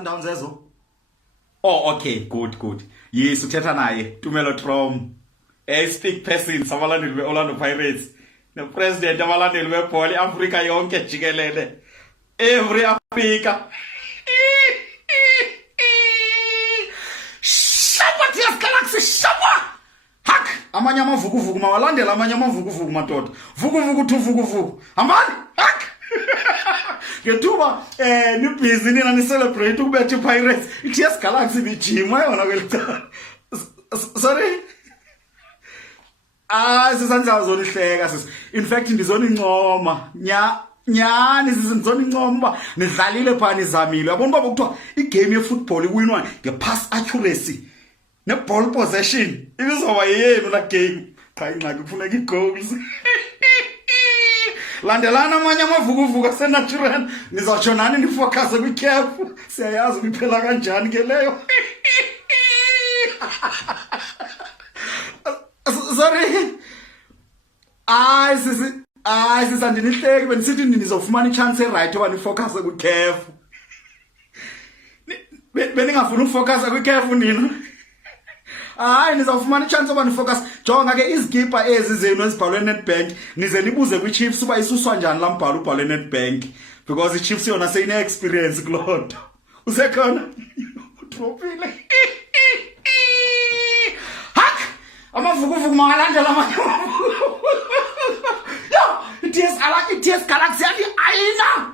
Sundowns ezo. Oh, okay, good. Yes, uthetha naye Tumelo Trom. Speak person sabalandeli beOrlando Pirates. The president abalandeli bebhola eAfrika yonke jikelele. Every Africa. Shaba TS Galaxy shaba. Hak amanye amavukuvuku mawalandela amanye amavukuvuku madoda. Vukuvuku tu vukuvuku. Hambani. Hak. Ngethuba ni busy nina ni celebrate ukubetha iPirates. iTS Galaxy ni gym ayona kwelita. Sorry. Sisanza zonihleka sis. In fact ndizona incoma. Nyani sizizona incoma nidlalile phana izamile. Yabona baba kuthiwa igame yefootball iwinwa ngepass accuracy neball possession. Ibizoba yeyenu la game. Cha ingxaki kufuneka igoals. Landelana amanye amavukuvuku asenatural nizatsho nani nifocus kwicap siyayazi ukuphela kanjani ke leyo. Sorry. Sisi andinihleki benisithi nizofumana ichance right oba nifocus kwicap. Beningafuna ukufocus kwicap nina. Nizawufumana ichance oba nifocus. Jonga ke izikipa ezi zenu ezibhalwe Nedbank nize nibuze kwiChiefs uba isuswa njani lambhala ubhalwe Nedbank because iChiefs yona seyine experience kulonto. Usekhona utropile. Hak amavukuvuku mawalandela amanye. Yo, iTS Galaxy ayina.